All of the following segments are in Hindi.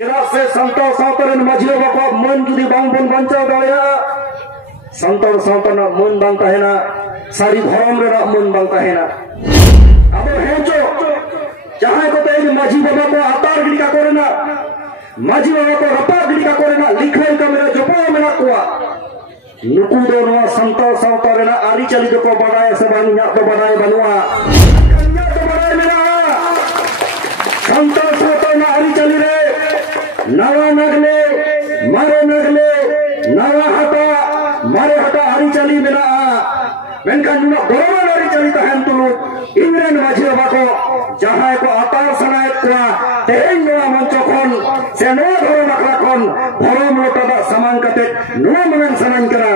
चेदा से संताल सावतारेन माझी बाबा मन जुदी बांग बन बंचाव दाड़ेया संताल सावताना मन बांग तहेना सारी धर्म रेना मन बांग तहेना अब हेंचो जहां को तेज माझी बाबा को आतार गिरी का कोरेना माझी बाबा को रपा गिरी का कोरेना लिखाई का मेरा जपो मेरा कुआ नुकु दो नवा संताल सावतारेना आरी चली दो को बड़ाए से बानी या तो बड़ाए बनुआ कन्या तो बड़ाए मेरा संताल सावतारेना आरी चली रे नवा नगले नवा मारे हटा हरी चली मेरा मेनखान नुना बरोबर हरी चली तहन तुलु इंग्रेन माझी बाबा को जहां को आतार सनाय कुआ तेहेन नवा मंच खन से नवा धरम आखड़ा खन धरम लोटा समान कते नवा मंगन समान करा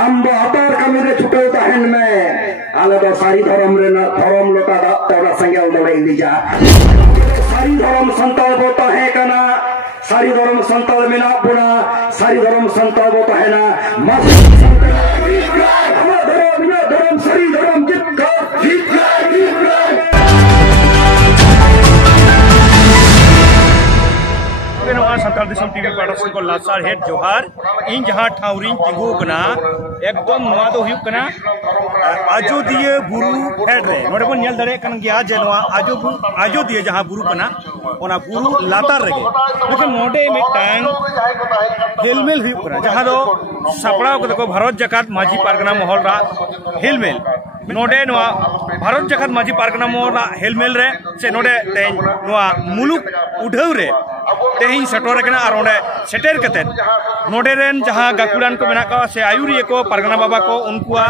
आम दो आतार कमी रे छुटे तहन में आले दो सारी धरम रे ना धरम लोटा दा तोरा संगे उडले इलिजा सारी धरम संताल बोता है कना सारी धर्म संताल मेना बुना सारी धर्म संताल वो है ना मत धर्म सारी धर्म संताल दिसम टीवी पाठक को लासार हेड जोहार इन जहां ठाउरिन तिगु कना एकदम नवा दो हुयु कना आजोदिया बुरु हेड रे नोडे बन नेल दरे कन गया जे नवा आजोदिया जहां बुरु कना ओना बुरु लातार रेगे लेकिन नोडे मिटांग हेलमेल हुयु कना जहां दो सपड़ाव को भारत जकात माझी पारगना महल रा हेलमेल नोडे नवा भारत जकात माझी पारगना महल रा हेलमेल रे से नोडे तेन नवा मुलुक उढाव रे तेहिं सटोर कना और ओंडे सेटेर कते नोडे रेन जहां गाकुड़ान को मेना का से आयुरिया को पारगना बाबा को उनकुआ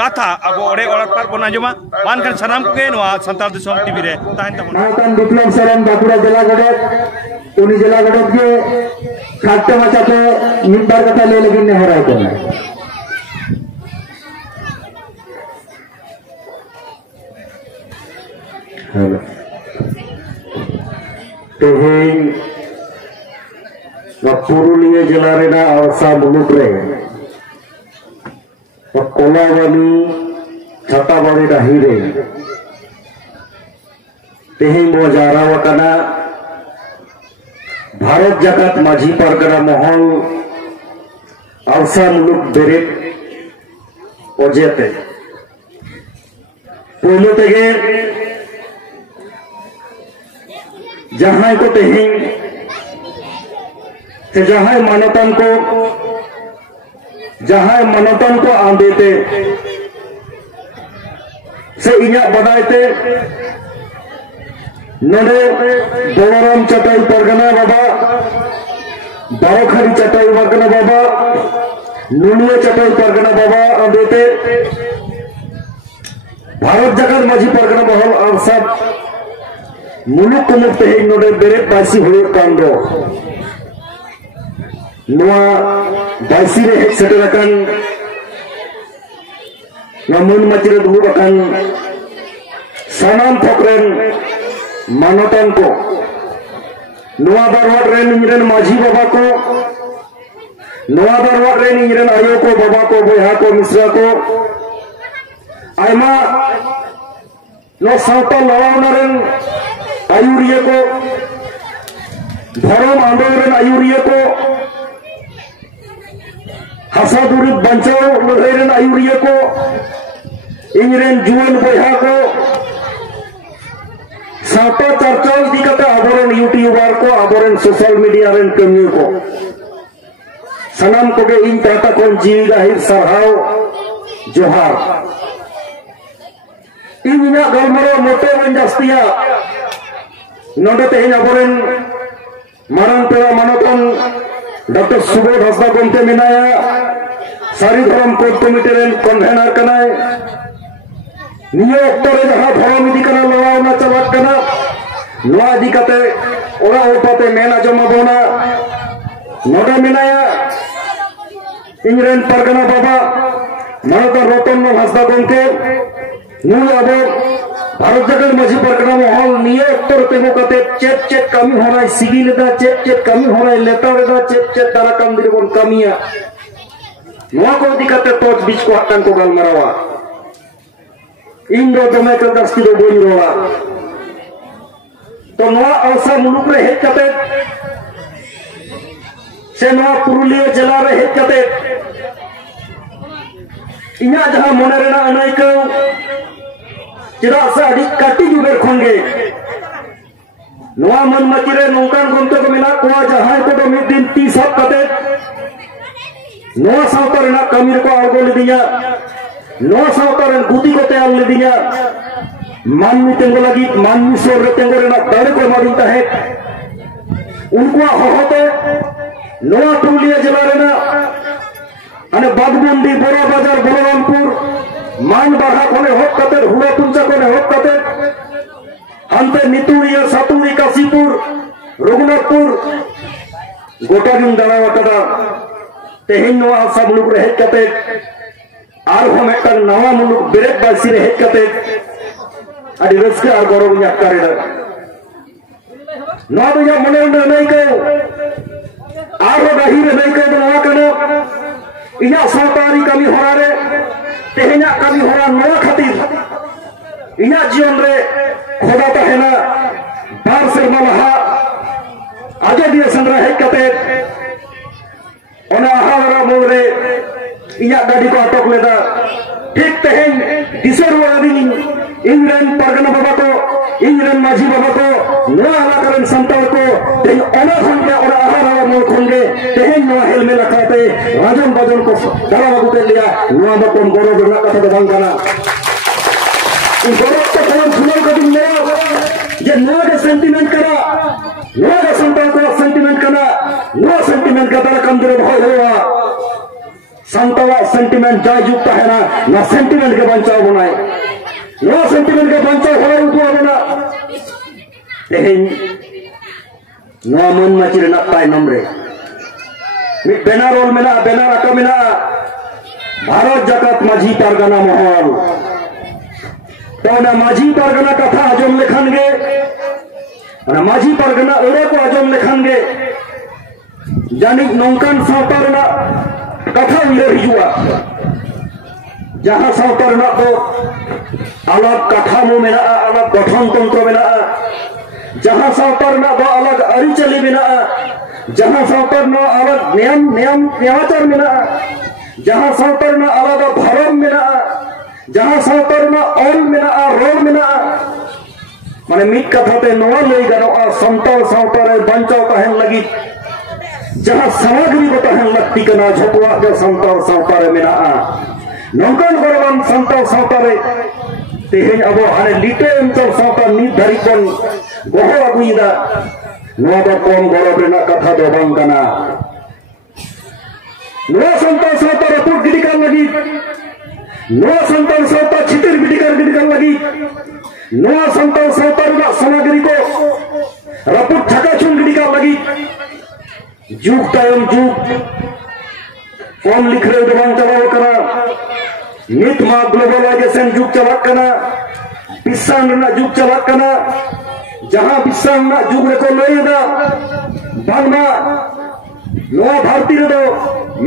कथा अब ओडे ओरत पर बना जमा मान खान सनाम के नवा संताल दिसम टीवी रे ताहन तमन नायकन विप्लव सरन बाकुड़ा जिला गडक उनी जिला गडक के खाते माचा के मिटबार कथा ले लेकिन ने हराय को हेलो तेहें पुरुलिया जिला रेना आवसा मुलुक रे कोलावानी छाताबाड़ी डाही रे तेहें मो जारावा कना भारत जगत माझी पारगना महल आवसा मुलुक बेरेट ओजेते पहले तेगे जहां को तेहिं ते जहां मानतन को आंदेते से इन्या बनाते नोडे बोलराम चटाई परगना बाबा बारोखारी चटाई परगना बाबा नुनिया चटाई परगना बाबा आंदेते भारत जगत माझी परगना महल और सब मुलुक को मुक्त है नोडे बेरे पासी हुए कांडो नवा बासी रे हेड सेटर अकन नमुन मचिरे दुहु अकन सनाम थोकरेन मानतन को नवा दरवार रेन इंजरन माझी बाबा को नवा दरवार रेन इंजरन आयो को बाबा को बोहा को मिश्रा को आयमा नो सावता लड़ावनारेन आयुरिया को धर्म आंदोलन आयुरिया को हसा दूरी बचाव लड़ाई आयुरिया को इंग्रेन जुआन बोहा को साता चर्चा दिखाते आबोरन यूट्यूबर को आबोरन सोशल मीडिया रेन कमियों को सनाम को के इन टाटा को जीवी गाहिर सरहाव जोहार इन गलमरो मोटे बन जास्तिया नोडे तेहिं आबोरेन मारांग पेड़ा मानतन डॉक्टर सुबोध हंसदा गमके मेनाया सारी धर्म कोड कमिटी रेन कन्वेनर कनाय निये अक्तो रे जहां धर्म इदी कना लड़ावना चलात कना नोआ इदी कते ओरा ओपाते मेना जमा बोना नोडे मेनाया इंग्रेन परगना बाबा मानतन रतन हंसदा गमके नुल आबो भारत जगत माझी परगना महल निये उत्तर तेमो कते चेत चेत कमी होना सिविल दा चेत कमी होना लेटर दा चेत दारा काम दिरे बन कमिया नोआ को दिखाते टॉर्च बीच को हटन को गलमरावा इन दो दमे के दस्ती दो बोई रोला तो नोआ अवसर मुलुक रे हेज कते से पुरुलिया जिला रे हेज कते इना जहां मोने रेना अनाइको चेदा से अडी काटी जुबेर खंगे नोआ मन मचिरे नोकान गंते को मिला कोआ जहां को तो मिद दिन 30 हक कते नोआ सावता रेना कमी को आगो लेदिया नोआ सावता रेन गुदी को तैयार लेदिया मानवी तेंगो लगी मानवी सोर रे तेंगो रेना दाड़े को मारी ताहे उनको होते नोआ पुरुलिया जिला रेना अने बागबंदी बोरा बाजार बलरामपुर मान बाहा कोने होक कते हुआ पुंचा कोने होक कते अंते नितुरिया सातुरी काशीपुर रघुनाथपुर गोटा दिन दाड़ा वकदा तेहिन नोआ सब लोग रे हेज कते आर हम एक नवा मुलुक बेरेक बासी रे हेज कते अडी रस्के आर गौरव न्या करे नोआ तो या मने नहीं को आर दाही रे नहीं को नोआ कनो इना सरकारी कमी होरा रे तेहेना कमी होरा नोआ खातिर इना जीवन रे खोदा तहेना बार से मलहा आगे दिए संद्रा है कते ओना हावरा मोरे इना गाड़ी को अटक लेदा ठीक तहेन दिसर वादी इंग्लैंड परगना बाबा को इंग्लैंड माझी बाबा को नोआ हला करन संताल को तेन ओना खंगे और आहारा मोर खंगे तेहेन नोआ हेल में लखाते राजन बाजन को दारा बाबू के लिया नोआ बकोन गोरो बिना कथा दे बांगना इन गोरो तो कोन सुनो को दिन नोआ ये नोआ के सेंटीमेंट करा नोआ के संताल को सेंटीमेंट करा नोआ सेंटीमेंट का दारा कम दे बहुत हुआ संतावा सेंटीमेंट जाय जुकता है ना सेंटीमेंट के बचाव बनाए नोआ सेंटीमेंट के बचाव होए उतो बना तेहेन नोआ मन मचिर ना ताय नमरे मिट बेनार रोल मेना बेनार आका मेना भारत जगत माझी परगना महल तो ना माझी परगना कथा आजम लेखन गे ना माझी परगना ओरे को आजम लेखन गे जानी नौकान सावतार ना कथा उयर हिजुआ जहां सावतार ना तो अलग कथा मो मेना अलग गठन तंत्र मेना जहां सावतार ना दो अलग अरिचली मेना जहां सावतार ना अलग नियमाचार मेना जहां सावतार ना अलग धर्म मेना जहां सावतार ना ऑल मेना रोड मेना माने मिट कथा ते नोआ लई गनो संताल सावतार बंचाव तहन लगी जहां सामग्री को तहन लगती कना झपवा के संताल सावतार मेना नौकन गरबान संताल सावतार तेहेन अब हाने लिटे अंचल सावता नीत धरिकन गोहो अगुइदा नोआ दो कम गरब रेना कथा दो बांग कना नोआ संताल सावता रपुट गिडिकार लगी नोआ संताल सावता छितिर गिडिकार लगी नोआ संताल सावता रेना सामग्री को रपुट छकाछुन गिडिकार लगी जुग टाइम जुग कौन लिख रहे दबांग चलाओ करा नित मा ग्लोबलाइजेशन जुग चलाक कना बिस्सान ना जुग चलाक कना जहां बिस्सान ना जुग रे को लईदा बांगना नोआ भारती रे दो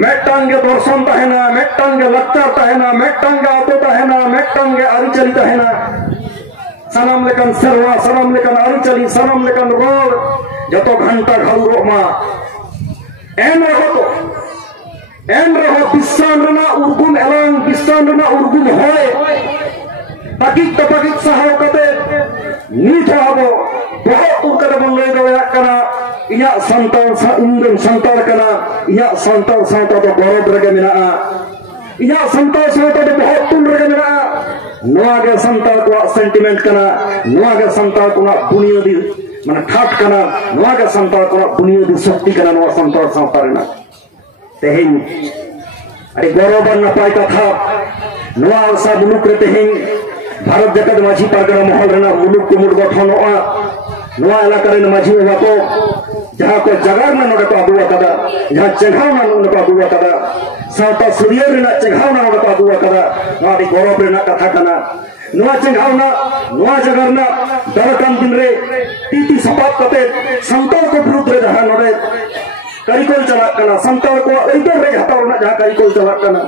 मेट्टांगे दर्शन तहेना मेट्टांगे लक्चर तहेना मेट्टांगे आतो तहेना मेट्टांगे अरिचली तहेना सनम लेकन सरवा सनम लेकन अरिचली सनम लेकन रोड जतो घंटा घालू मा एन रहो बिस्सान रना उर्गुम एलांग बिस्सान रना उर्गुम होए तकिक सहाव कते नीत आबो बहुत उनका बन ले दया कना इया संताल इंदन संताल कना इया संताल सावता तो गौरव रगे मेना इया संताल सावता तो बहुत तुम रगे मेना नोआ के संताल को सेंटीमेंट कना नोआ के संताल को बुनियादी माने ठाट कना नोआ के संताल को बुनियादी शक्ति कना नोआ संताल सावता रेना तेहेन अरे गौरव नपाय कथा नोआ आशा मुलुक रे तेहेन भारत जगत माझी परगना महल रेना मुलुक कुमुट गठनोआ नोआ इलाका रे माझी बाबा को जहां को जगार ना नोडे को अबुआ कदा जहां चेघाव ना नोडे को अबुआ कदा सावता सूर्य रेना चेघाव ना नोडे को अबुआ कदा नोआ दी गौरव रेना कथा कना नोआ चेघाव ना नोआ जगार ना दरकान दिन रे टीटी सपाप कते संताल को विरुद्ध रे जहां नोडे कारिकोल चलाक कना संताल को इधर रे हताव ना जहां कारिकोल चलाक कना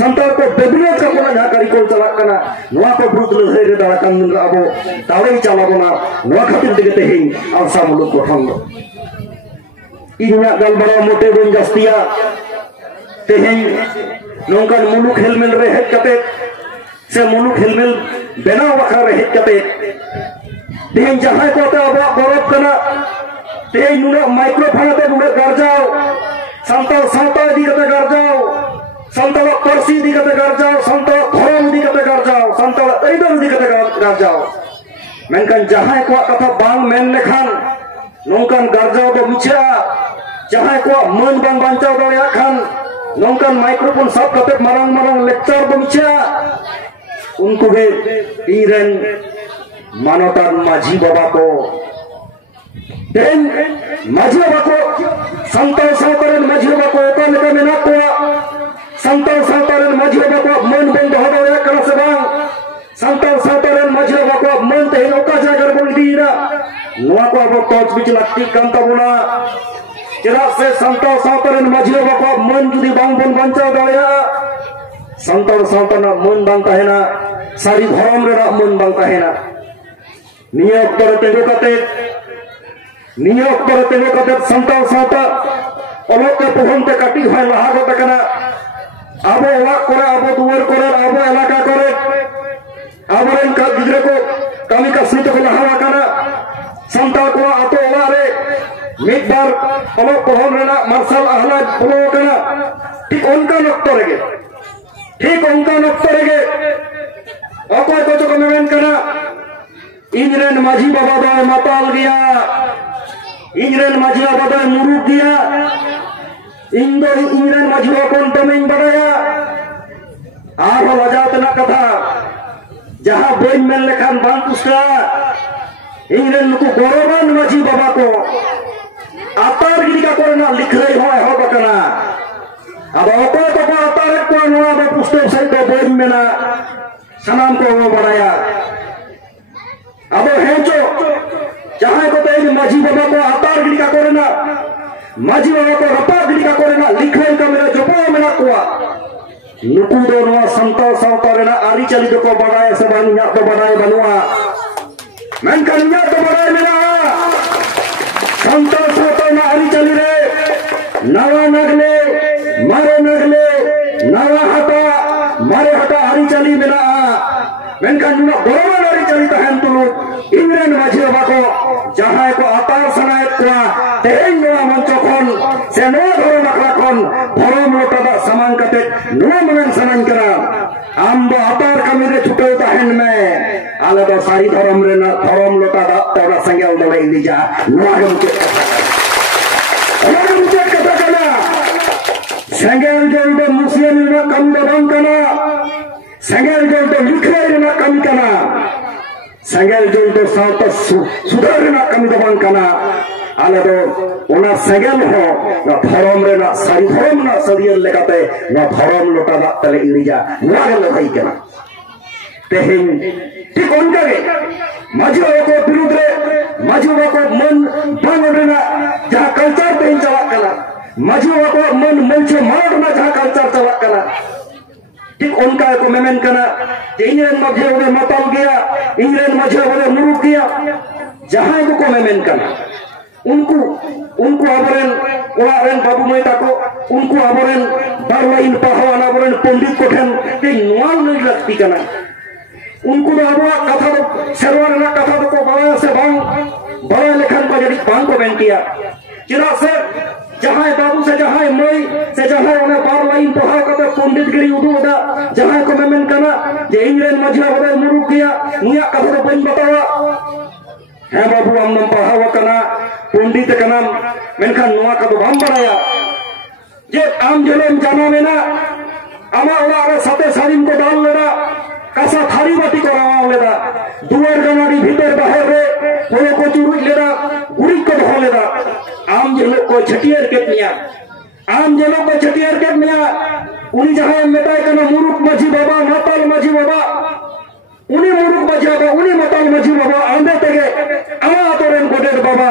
संताल को बेबिनो का कोना जहां कारिकोल चलाक कना नोआ को विरुद्ध रे रे दरकान दिन अबो तावे चलाबोना नोआ खातिर दिगते हेई आशा मुलुक गठन इन्या गलबारा मोटे बन जास्तिया तेहें नौकान मुलुक हेलमेल रे हेड कते से मुलुक हेलमेल बेनाव बखरा रे हेड कते तेहें जहां को ते अब गौरव कना तेहें नुना माइक्रोफोन ते नुना गारजाओ संताल सावता दी कते गारजाओ संताल परसी दी कते गारजाओ संताल धर्म दी कते गारजाओ संताल ऐदल दी कते गारजाओ मेनकान जहां को कथा बांग मेन लेखान नौकान गारजाओ दो मिछा जहां को मन बांग बांचाओ दाड़िया खान नौकान माइक्रोफोन सब कते मारंग मारंग लेक्चर दो मिछा उनको के इरन मानवतान माझी बाबा को तेन माझी बाबा को संताल सावतारन माझी बाबा को ओका लेका मेना को संताल सावतारन माझी बाबा को मन बंद हो दाड़िया कना से बांग संताल सावतारन माझी बाबा को मन तेन ओका जागर बोल दीना नोआ को अब टॉर्च बिच लगती कान ताबुना चला से संताल सावतारन माझी बाबा को मन जुदी बांग बन बंचा दाड़िया संताल सावतारन मन बांग ताहेना सारी धर्म रे मन बांग ताहेना नियत पर तेगो कते संताल सावता ओलोक के पहुन ते काटी भाई लहा गत कना आबो ओलाक करे आबो दुवर करे आबो एलाका करे आबोरेन का गिदरे को कामी का सुते को लहा कना संताल को आतो ओला रे मिद बार ओलोक पहुन रेना मार्शल आहला बोलो कना ठीक उनका नक्तो रेगे अकोय को जो मेन कना इंजरेन माझी बाबा दा माताल गया इंजरेन माझी बाबा दा मुरुक गया इंजरेन माझी बाबा को तमिन बड़ाया आरो वजात ना कथा जहां बोइन मेन लेखान बांग पुस्का इंजरेन नुकु गौरवान माझी बाबा को आतार गिरी का कोना लिख रही हो बकना अब अकोय को आतार को नोआ बा पुस्ते सहित बोइन मेना सनाम को वो बड़ाया अब हेंचो जहां को तो माझी बाबा को आतार गिरी का कोरेना माझी बाबा को रपा गिरी का कोरेना लिखले का मेरा जपो मेना कुआ नुकु दो नोआ संताल सावतारेना आरी चली दो को बड़ाया से बानिया तो बड़ाए बनुआ मैं कन्या तो बड़ाए मेरा संताल सावतारेना आरी चली रे नवा नगले नवा हटा मारे हटा आरी चली मेरा मेनका नुना बरोबर आरी चली तहन तुलु इंग्रेन माझी बाबा को जहां को आतार सनाय को तेहें नोआ मंच खन से नो धरम आखरा खन धरम लोटा समान कते नो मन समान करा आम दो आतार कमी रे छुटे तहन में आले दो सारी धरम रे ना धरम लोटा दा तोरा संगे दो इली जा नोआ के मुझे कथा कना संगेल जो दो मुस्लिम ना कम दो बंग कना संगेल जो तो लिखले ना कमी कना संगेल जो तो सावता सुधार ना कमी दबान कना आले दो ओना संगेल हो ना धर्म रे ना सारी धर्म ना सदियर लेकाते ना धर्म लोटा दा तले इरिजा नागे लखाई कना तेहें ठीक उनका के माझी बाबा को विरुद्ध रे माझी बाबा को मन बांग रेना जहां कल्चर पे चला कना माझी बाबा को मन मंचे मार ना जहां कल्चर चला कना ठीक उनका को मेमेन कना इंग्रेन मध्य उन्हें मताल गया इंग्रेन मध्य उन्हें मुरुक गया जहां को मेमेन कना उनको अबरेन ओलारेन बाबू मैता को उनको अबरेन बारलाइन पहावान अबरेन पंडित को ठेन ते नोआल नहीं लगती कना उनको तो अब कथा तो सरवर ना कथा तो को बड़ा से बड़ा लेखन को जड़ी बांग को बेन किया चिरा से जहां बाबू से जहां मई से जहां उन्हें बार लाइन पढ़ाओ का पंडित गिरी उदूदा जहां को मेमेन कना जे इंग्रेन मझला होदे मुरुक गया निया कथा तो बन बतावा है बाबू हम नम पढ़ावा कना पंडित कना मेनखान नोआ का तो बाम बड़ाया जे आम जलेम जाना में ना आमा ओला रे साथे सारिम को डाल लेना कासा थारी बाती को रावा लेदा दुआर गनाडी भीतर बाहर रे कोयो को चुरुई लेदा गुड़ी को धो लेदा आम जेलो को छटियर के मिया उनी जहां मेटाय कना मुरुक माझी बाबा माताल माझी बाबा उनी मुरुक माझी बाबा उनी माताल माझी बाबा आंदे तेगे आमा तोरेन गोडेर बाबा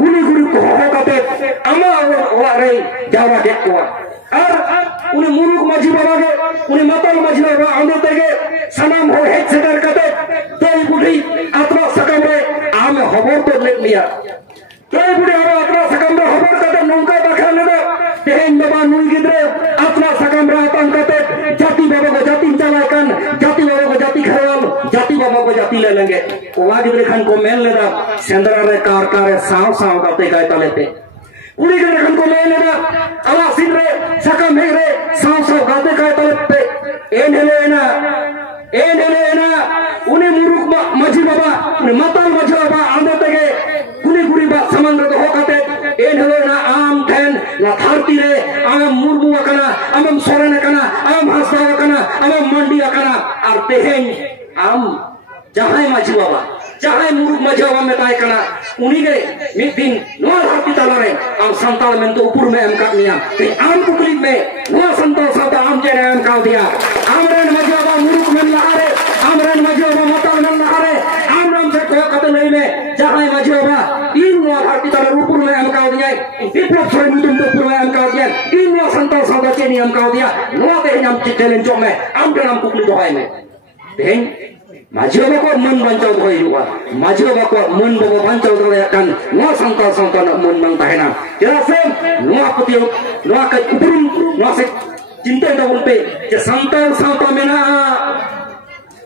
गुनी को हो कते आमा ओला रे जावा के को और उनी मुरुक माझी बाबा के उनी माताल माझी बाबा आंदे तेगे सनाम हो हेड सेटर कते तोई बुढ़ी आत्मा सकम रे आम खबर तो ले लिया तोई बुढ़ी आत्मा सकम रे खबर कते नौका गाती ले लेंगे कोवा गिद्रे खान को मेन लेदा सेंद्रा रे कार साव साव गाते गाय तलेते कुड़ी गिद्रे खान को मेन लेदा अला सिन रे सका मे रे साव साव गाते गाय तलेते एन हेलेना उनी मुरुक माझी बाबा माताल माझी बाबा आंदे तेगे कुनी गुड़ी बा सामान रे हो काते एन हेलेना आम ठेन ना धरती रे आम मुर्मु अकना आम सोरेन अकना आम हासदा अकना आम मंडी अकना और तेहेन आम जहां माझी बाबा जहां मुरुक माझी बाबा मेताय कना उनी के मिद दिन नो धरती तलरे आम संताल में तो ऊपर में एम का निया ते आम कुकली में नो संताल साता आम जे एम का दिया आम रेन माझी बाबा मुरुक में लहारे आम रेन माझी बाबा माताल में लहारे आम राम से को कत नहीं में जहां माझी बाबा इन नो धरती तलरे ऊपर में एम का दिया विप्लव छोड़ मुदुम तो ऊपर में एम का दिया इन नो संताल साता के नियम का दिया नो ते हम चैलेंज में आम के नाम कुकली दोहाय में देन माझी बाबा को मन बंचाव होई हुआ माझी बाबा को मन बाबा बंचाव दे kan नो संताल संताल मन mang tahena जेरा से नो पतियो नो का उपरुम नो से चिंता दा बोलते जे संताल सावता मेना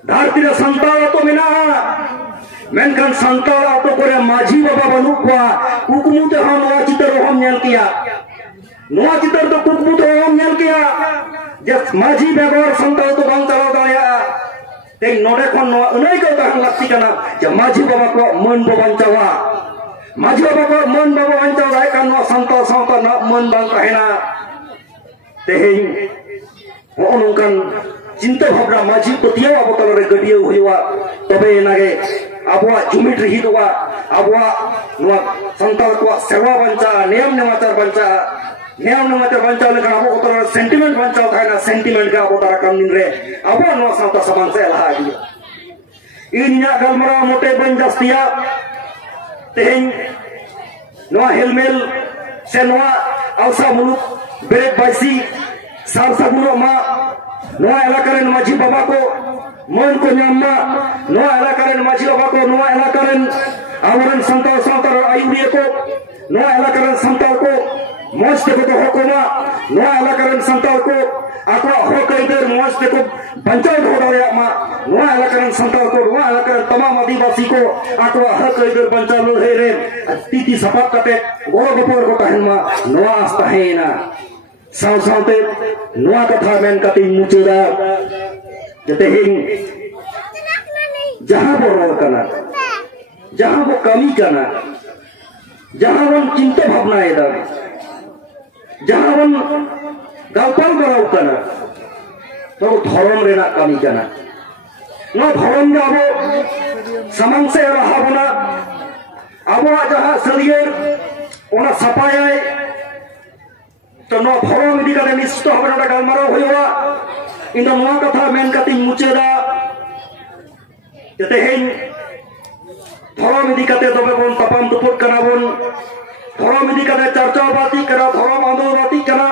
धरती रे संताल तो मेना मेनखान संताल तो करे माझी बाबा बनु को कुकुमु ते हम नो चित्र हम नेल किया नो चित्र तो कुकुमु ते हम नेल किया जे माझी बेगर संताल तो बांग चला दाया ते नोडे खन उनै को तहन लगती कना जे माझी बाबा को मन बंचावा माझी बाबा को मन बाबा बंचाव दाय का नो संताल संताल न मन बांग कहना तेहेन होनोंकन चिंता भावना माझी पतिया अबतल रे गडियो हुआ तबे नागे अबवा जुमिट रही दोवा अबवा नो संताल को सेवा बंचा नियम नेमाचार बंचा नियम नेमाचार बंचा लेकिन अब उतर सेंटिमेंट बंचा था ना सेंटिमेंट का उतर कम दिन रे अब नो संता समान से लहा दिया इन्या गलमरा मोटे बन जस्तिया तेन नो हेलमेल से नो औसा मुलुक बेरेक बाइसी सार सगुनो मा नो एलाकारेन माझी बाबा को मन को न्यामा नो एलाकारेन माझी बाबा को नो एलाकारेन आवरन संताल संताल आयुरिया को नो एलाकारेन संताल को मौज देखो तो हुकुमा नो एलाकारेन संताल को आको हक इधर मौज देखो बंचाव ढोड़ा या मा नो एलाकारेन संताल को नो एलाकारेन तमाम आदिवासी को आको हक इधर बंचाव लो है रे तीती सपाट कते गोड़ गोपर को कहन मा नो आस्था है ना साव सावते नो कथा मेन कति मुचुरा जते हिंग जहां वो रोल करना जहां वो कमी करना जहां वो चिंता भावना इधर जहां वन गालपाल कराव कना तो धर्म रेना कमी कना नो धर्म गा अब समंग से रहा बना अब जहां सलियर ओना सपाय तो नो धर्म इदी कने निश्चित हबना गालमारो होयवा इन नो कथा मेन कति मुचेदा जते हेन धर्म इदी कते तबे बन तपम तुपुट कना बन धर्म इदी कते चर्चा बाती करा धर्म आंदोलन बाती करा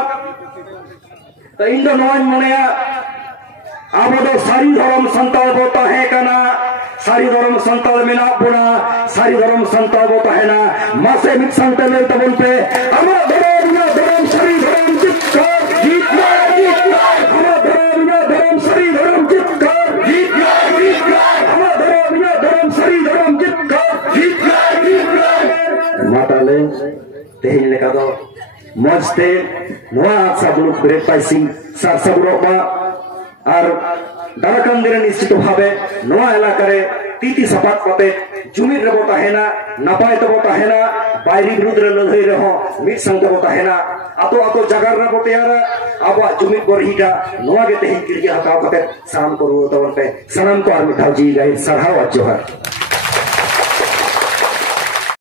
तो इन नोन मनेया अब दो सारी धर्म संताल बोता है कना सारी धर्म संताल मेना बुना सारी धर्म संताल बोता है ना मासे मित संताल में तबन पे अमर धर्म सारी धर्म चित्कार जीत अमर धर्म सारी धर्म चित्कार जीत अमर धर्म सारी धर्म चित्कार जीत माता ले तेहिन लेका दो मजते नोआ साबुल करे पाइसिंग सार साबुरो मा और दारकान दिरे निश्चित भावे नोआ एलाकारे तीती सपाट पते जुमिर रे बोता हेना नपाय तो बोता हेना बायरी विरुद्ध रे लड़ाई रे हो मिट संग तो बोता हेना आतो आतो जगार रे बोते यार आबा जुमिर को रहीटा नोआ के तेहिन किरिया हटाव कते सलाम करू तवन पे सलाम को आर मिठाव जी गाय सरहाव जोहर।